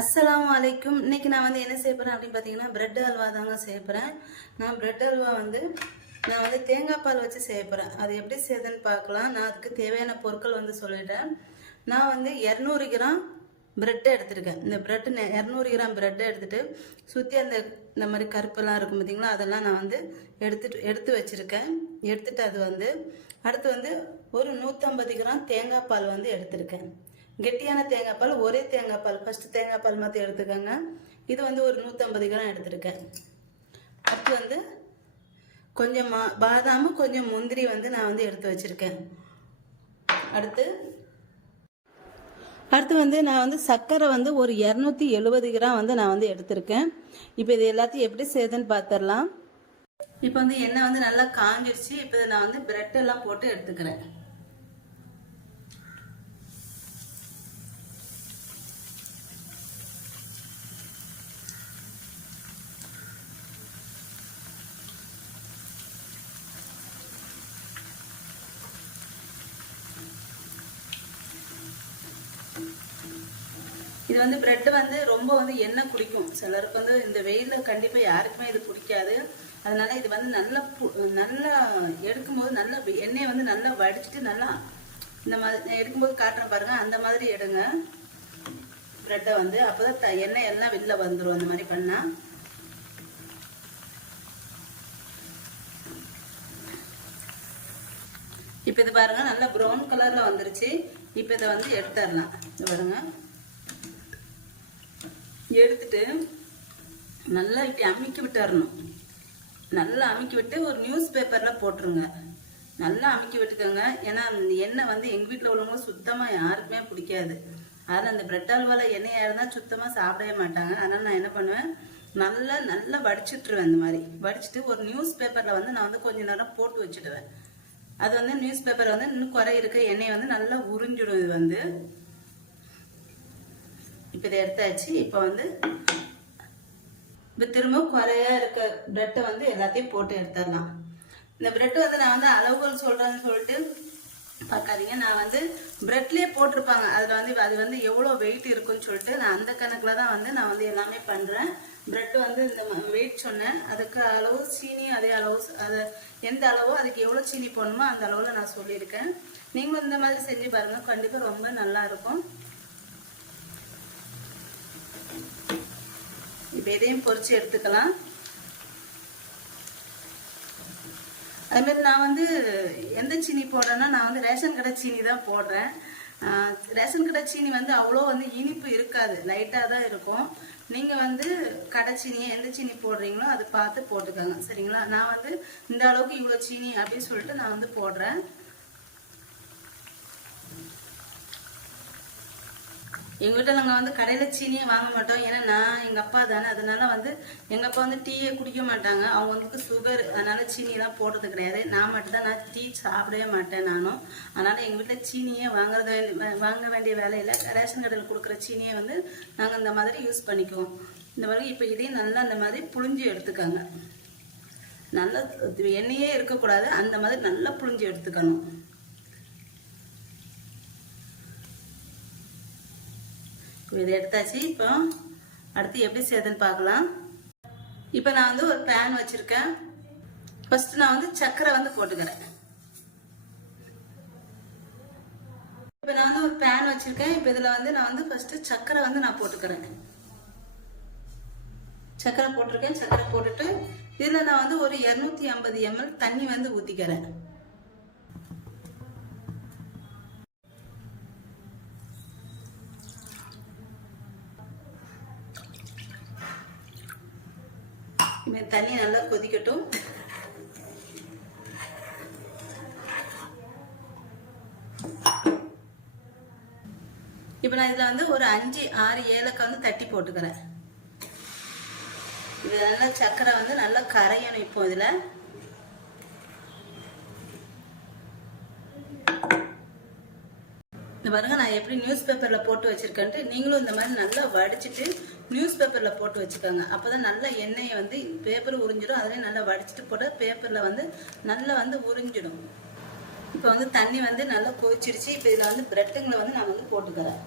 அஸ்ஸலாமு அலைக்கும். இன்னைக்கு நான் வந்து என்ன செய்ய போகிறேன் அப்படின்னு பார்த்தீங்கன்னா பிரெட் அல்வா தாங்க செய்ய போகிறேன். நான் பிரெட் அல்வா வந்து தேங்காய் பால் வச்சு செய்ய போகிறேன். அது எப்படி செய்யுதுன்னு பார்க்கலாம். நான் அதுக்கு தேவையான பொருட்கள் வந்து சொல்லிட்டேன். நான் வந்து 200 கிராம் பிரெட்டை எடுத்துருக்கேன். இந்த பிரெட்டு 200 கிராம் பிரெட்டை எடுத்துகிட்டு சுற்றி இந்த மாதிரி கருப்பெல்லாம் இருக்கும் பார்த்தீங்களா, அதெல்லாம் நான் வந்து எடுத்து வச்சுருக்கேன். எடுத்துகிட்டு அது வந்து அடுத்து வந்து ஒரு 150 கிராம் தேங்காய் பால் வந்து எடுத்திருக்கேன். கெட்டியான தேங்காய் பால், ஒரே தேங்காய் பால், ஃபஸ்ட்டு தேங்காய் பால் மாற்றி எடுத்துக்கோங்க. இது வந்து ஒரு 150 கிராம் எடுத்துருக்கேன். அடுத்து வந்து கொஞ்சம் பாதாமும் கொஞ்சம் முந்திரி வந்து நான் வந்து எடுத்து வச்சுருக்கேன். அடுத்து வந்து நான் வந்து சர்க்கரை வந்து ஒரு 270 கிராம் வந்து நான் வந்து எடுத்திருக்கேன். இப்போ இது எல்லாத்தையும் எப்படி செய்யுதுன்னு பார்த்துடலாம். இப்போ வந்து எண்ணெய் வந்து நல்லா காஞ்சிருச்சு. இப்போ நான் வந்து பிரெட் எல்லாம் போட்டு எடுத்துக்கிறேன். இது வந்து பிரெட் வந்து ரொம்ப வந்து எண்ணெய் குடிக்கும். சிலருக்கு வந்து இந்த வெயிலில் கண்டிப்பாக யாருக்குமே இது பிடிக்காது. அதனால இது வந்து நல்லா எடுக்கும்போது நல்லா எண்ணெயை வந்து நல்லா வடிச்சிட்டு நல்லா இந்த மாதிரி எடுக்கும்போது காட்டுறேன் பாருங்க, அந்த மாதிரி எடுங்க பிரெட்டை வந்து. அப்போதான் எண்ணெய் எல்லாம் வெளில வந்துடும். அந்த மாதிரி பண்ணா இப்போ இது பாருங்க நல்லா ப்ரௌன் கலர்ல வந்துருச்சு. இப்போ இதை வந்து எடுத்துடலாம். இது பாருங்க, எடுத்துட்டு நல்லா இப்படி அமுக்கி விட்டுறணும். நல்லா அமுக்கி விட்டு ஒரு நியூஸ் பேப்பர்ல போட்டுருங்க. நல்லா அமுக்கி விட்டுக்கோங்க. ஏன்னா எண்ணெய் வந்து எங்கள் வீட்டில் உள்ளவங்களும் சுத்தமாக யாருக்குமே பிடிக்காது. அதில் அந்த பிரெட் அல்வால எண்ணெயாக இருந்தால் சுத்தமாக சாப்பிடவே மாட்டாங்க. அதனால் நான் என்ன பண்ணுவேன், நல்லா வடிச்சிட்டுருவேன். இந்த மாதிரி வடிச்சிட்டு ஒரு நியூஸ் பேப்பரில் வந்து நான் வந்து கொஞ்ச நேரம் போட்டு வச்சுடுவேன். அது வந்து நியூஸ் பேப்பர் வந்து இன்னும் குறை இருக்க எண்ணெயை வந்து நல்லா உறிஞ்சிடும். இது வந்து இப்போ இதை எடுத்தாச்சு. இப்போ வந்து இப்போ திரும்ப குறையா இருக்க பிரெட்டை வந்து எல்லாத்தையும் போட்டு எடுத்துடலாம். இந்த பிரெட் வந்து நான் வந்து அளவுகள் சொல்கிறேன்னு சொல்லிட்டு பார்க்காதீங்க. நான் வந்து பிரெட்லேயே போட்டிருப்பாங்க. அதில் வந்து அது வந்து எவ்வளோ வெயிட் இருக்குன்னு சொல்லிட்டு நான் அந்த கணக்கில் தான் வந்து நான் வந்து எல்லாமே பண்ணுறேன். பிரெட் வந்து இந்த வெயிட் சொன்னேன், அதுக்கு அளவு சீனி அதே அளவு, அது எந்த அளவோ அதுக்கு எவ்வளோ சீனி போடணுமோ அந்த அளவில் நான் சொல்லியிருக்கேன். நீங்களும் இந்த மாதிரி செஞ்சு பாருங்கள், கண்டிப்பாக ரொம்ப நல்லா இருக்கும். இப்போ இதையும் பொரிச்சு எடுத்துக்கலாம். அதுமாரி நான் வந்து எந்த சீனி போடுறேன்னா, நான் வந்து ரேஷன் கடை சீனி தான் போடுறேன். ரேஷன் கடை சீனி வந்து அவ்வளோ வந்து இனிப்பு இருக்காது, லைட்டாக தான் இருக்கும். நீங்கள் வந்து கடை சீனியை எந்த சீனி போடுறீங்களோ அதை பார்த்து போட்டுக்கோங்க, சரிங்களா? நான் வந்து இந்த அளவுக்கு இவ்வளோ சீனி அப்படின்னு சொல்லிட்டு நான் வந்து போடுறேன். எங்கள் வீட்டில் நாங்கள் வந்து கடையில் சீனியே வாங்க மாட்டோம். ஏன்னா எங்கள் அப்பா தானே, அதனால வந்து எங்கள் அப்பா வந்து டீயே குடிக்க மாட்டாங்க. அவங்க வந்து சுகர், அதனால சீனியெல்லாம் போடுறது கிடையாது. நான் மட்டும்தான், நான் டீ சாப்பிடவே மாட்டேன் நானும். அதனால் எங்கள் வீட்டில் சீனியே வாங்க வேண்டிய வேலையில் ரேஷன் கடையில் கொடுக்குற சீனியை வந்து நாங்கள் இந்த மாதிரி யூஸ் பண்ணிக்குவோம். இந்த மாதிரி இப்போ இதையும் நல்லா அந்த மாதிரி புழிஞ்சு எடுத்துக்கோங்க. நல்லா எண்ணெயே இருக்கக்கூடாது, அந்த மாதிரி நல்லா புழிஞ்சு எடுத்துக்கணும். இதை எடுத்தாச்சு. இப்போ அடுத்து எப்படி செய்யுதுன்னு பார்க்கலாம். இப்போ நான் வந்து ஒரு பேன் வச்சிருக்கேன். ஃபர்ஸ்ட் நான் வந்து சர்க்கரை வந்து போட்டுக்கிறேன். இப்போ நான் வந்து ஒரு பேன் வச்சிருக்கேன். இப்போ இதில் வந்து நான் வந்து ஃபர்ஸ்ட் சர்க்கரை வந்து நான் போட்டுக்கிறேன். சர்க்கரை போட்டிருக்கேன். சர்க்கரை போட்டுட்டு இதில் நான் வந்து ஒரு 250 ml தண்ணி வந்து ஊற்றிக்கிறேன். தண்ணி நல்லா கொதிக்கட்டும். இப்போ நான் இதில் வந்து ஒரு 5-6 ஏலக்காய் வந்து தட்டி போட்டுக்கிறேன். இது நல்லா சர்க்கரை வந்து நல்லா கரையணும். இப்போ இதில் இந்த பாருங்க, நான் எப்படி நியூஸ் பேப்பரில் போட்டு வச்சிருக்கேன்ட்டு நீங்களும் இந்த மாதிரி நல்லா வடிச்சிட்டு நியூஸ் பேப்பரில் போட்டு வச்சுக்கோங்க. அப்போ தான் நல்லா எண்ணெயை வந்து பேப்பர் உறிஞ்சிடும். அதிலே நல்லா வடிச்சிட்டு போட்டு பேப்பரில் வந்து நல்லா வந்து உறிஞ்சிடும். இப்போ வந்து தண்ணி வந்து நல்லா கொதிச்சிருச்சு. இப்போ இதில் வந்து பிரெட்டுங்களை வந்து நான் வந்து போட்டுக்கிறேன்.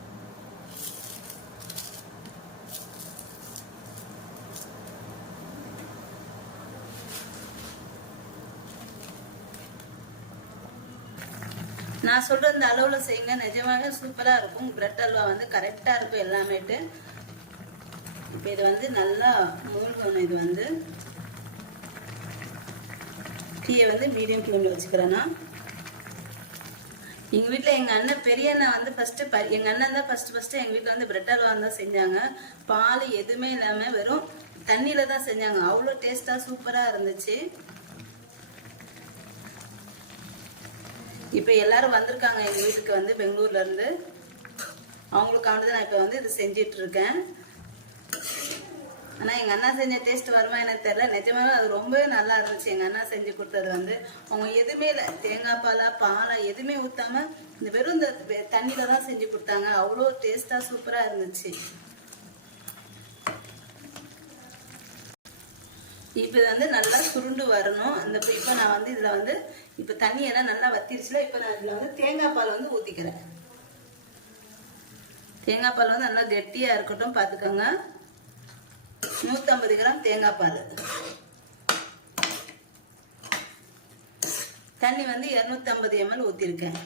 நான் சொல்கிற இந்த அளவில் செய்யுங்க, நிஜமாகவே சூப்பராக இருக்கும். பிரெட் அல்வா வந்து கரெக்டாக இருக்கும் எல்லாமேட்டு. இப்போ இது வந்து நல்லா மூழ்கணும். இது வந்து தீயை வந்து மீடியம் ஃப்ளேமில் வச்சுக்கிறேன்னா. எங்கள் வீட்டில் எங்கள் அண்ணன் பெரிய அண்ணன் வந்து எங்கள் அண்ணன் தான் ஃபஸ்ட்டு எங்கள் வீட்டில் வந்து பிரெட் அல்வா தான் செஞ்சாங்க. பால் எதுவுமே இல்லாமல் வெறும் தண்ணியில் தான் செஞ்சாங்க. அவ்வளோ டேஸ்ட்டாக சூப்பராக இருந்துச்சு. இப்போ எல்லாரும் வந்திருக்காங்க எங்கள் வீட்டுக்கு வந்து பெங்களூர்லேருந்து. அவங்களுக்காக தான் நான் இப்போ வந்து இது செஞ்சிட்ருக்கேன். ஆனால் எங்கள் அண்ணா செஞ்ச டேஸ்ட் வருமா எனக்கு தெரியல. நிஜமாவே அது ரொம்பவே நல்லா இருந்துச்சு. எங்கள் அண்ணா செஞ்சு கொடுத்தது வந்து அவங்க எதுவுமே இல்லை, தேங்காய் பாலை எதுவுமே ஊற்றாமல் இந்த வெறும் இந்த தண்ணியில் தான் செஞ்சு கொடுத்தாங்க. அவ்வளோ டேஸ்ட்டாக சூப்பராக இருந்துச்சு. இப்போ இது வந்து நல்லா சுருண்டு வரணும். அந்த இப்போ நான் வந்து இதில் வந்து இப்போ தண்ணியெல்லாம் நல்லா வத்திருச்சுல. இப்போ நான் இதில் வந்து தேங்காய் பால் வந்து ஊற்றிக்கிறேன். தேங்காய் பால் வந்து நல்லா கெட்டியாக இருக்கட்டும் பார்த்துக்கோங்க. 150 கிராம் தேங்காய் பால். தண்ணி வந்து 250 ml ஊற்றிருக்கேன்.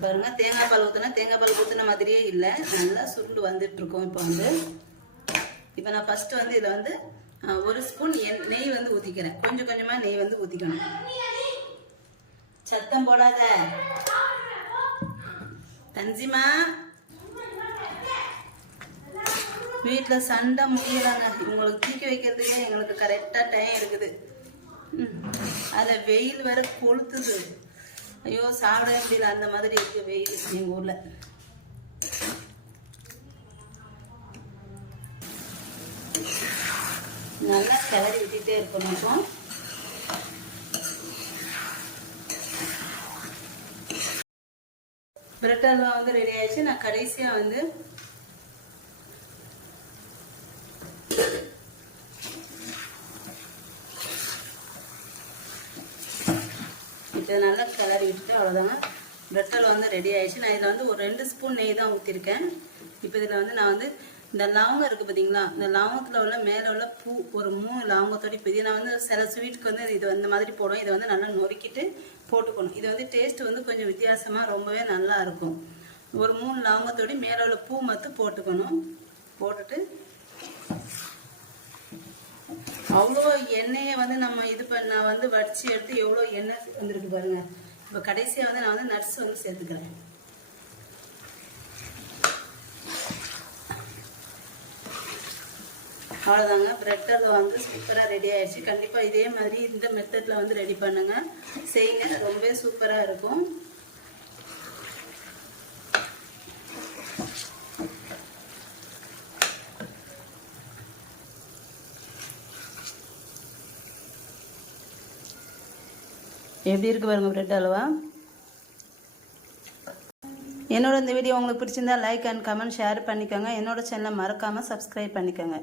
பாருங்க, தேங்காய் பால் ஊற்றின மாதிரியே இல்லை, நல்லா சுருண்டு வந்துட்டு இருக்கோம். இப்போ நான் ஃபர்ஸ்ட் வந்து இதில் வந்து 1 ஸ்பூன் நெய் வந்து ஊற்றிக்கிறேன். கொஞ்சமாக நெய் வந்து ஊற்றிக்கணும். சத்தம் போடாத தஞ்சிமா, வீட்டில் சண்டை முடியலாங்க. உங்களுக்கு தூக்கி வைக்கிறதுக்கே எங்களுக்கு கரெக்டாக டைம் இருக்குது. அதை வெயில் வேற கொளுத்துது. ஐயோ, சாப்பிடவே முடியல, அந்த மாதிரி இருக்கு வெயில் எங்கள் ஊரில். நல்லா கிளறி விட்டுட்டே இருக்கணும். இப்போ பிரெட் அல்வா வந்து ரெடி ஆயிடுச்சு. நான் கடைசியாக வந்து இதை நல்லா கிளறி விட்டுட்டு அவ்வளோதாங்க, பிரெட் அல்வா வந்து ரெடி ஆயிடுச்சு. நான் இதில் வந்து ஒரு 2 ஸ்பூன் நெய் தான் ஊற்றிருக்கேன். இப்போ இதில் வந்து நான் வந்து இந்த லவங்கம் இருக்குது பார்த்தீங்களா, இந்த லவங்கத்தில் உள்ள மேலே உள்ள பூ ஒரு 3 லவங்கத்தோடு இப்போ நான் வந்து சில ஸ்வீட்டுக்கு வந்து இது இந்த மாதிரி போடுவோம். இதை வந்து நல்லா நொறுக்கிட்டு போட்டுக்கணும். இது வந்து டேஸ்ட் வந்து கொஞ்சம் வித்தியாசமாக ரொம்பவே நல்லா இருக்கும். ஒரு 3 லவங்கத்தோடு மேலே உள்ள பூ மட்டும் போட்டுக்கணும். போட்டுட்டு அவ்வளோ எண்ணெயை வந்து நம்ம நான் வந்து வடித்து எடுத்து எவ்வளோ எண்ணெய் வந்துருக்கு பாருங்க. இப்போ கடைசியாக வந்து நான் வந்து நட்ஸ் வந்து சேர்த்துக்கிறேன். அவ்வளோதாங்க, பிரெட் அல்வா வந்து சூப்பராக ரெடி ஆயிடுச்சு. கண்டிப்பாக இதே மாதிரி இந்த மெத்தடில் வந்து ரெடி பண்ணுங்க, செய்யுங்க, ரொம்பவே சூப்பராக இருக்கும். எப்படி இருக்கு பாருங்க பிரெட் அல்வா. என்னோட இந்த வீடியோ உங்களுக்கு பிடிச்சிருந்தா லைக் அண்ட் கமெண்ட் ஷேர் பண்ணிக்கோங்க. என்னோட சேனலை மறக்காமல் சப்ஸ்கிரைப் பண்ணிக்கோங்க.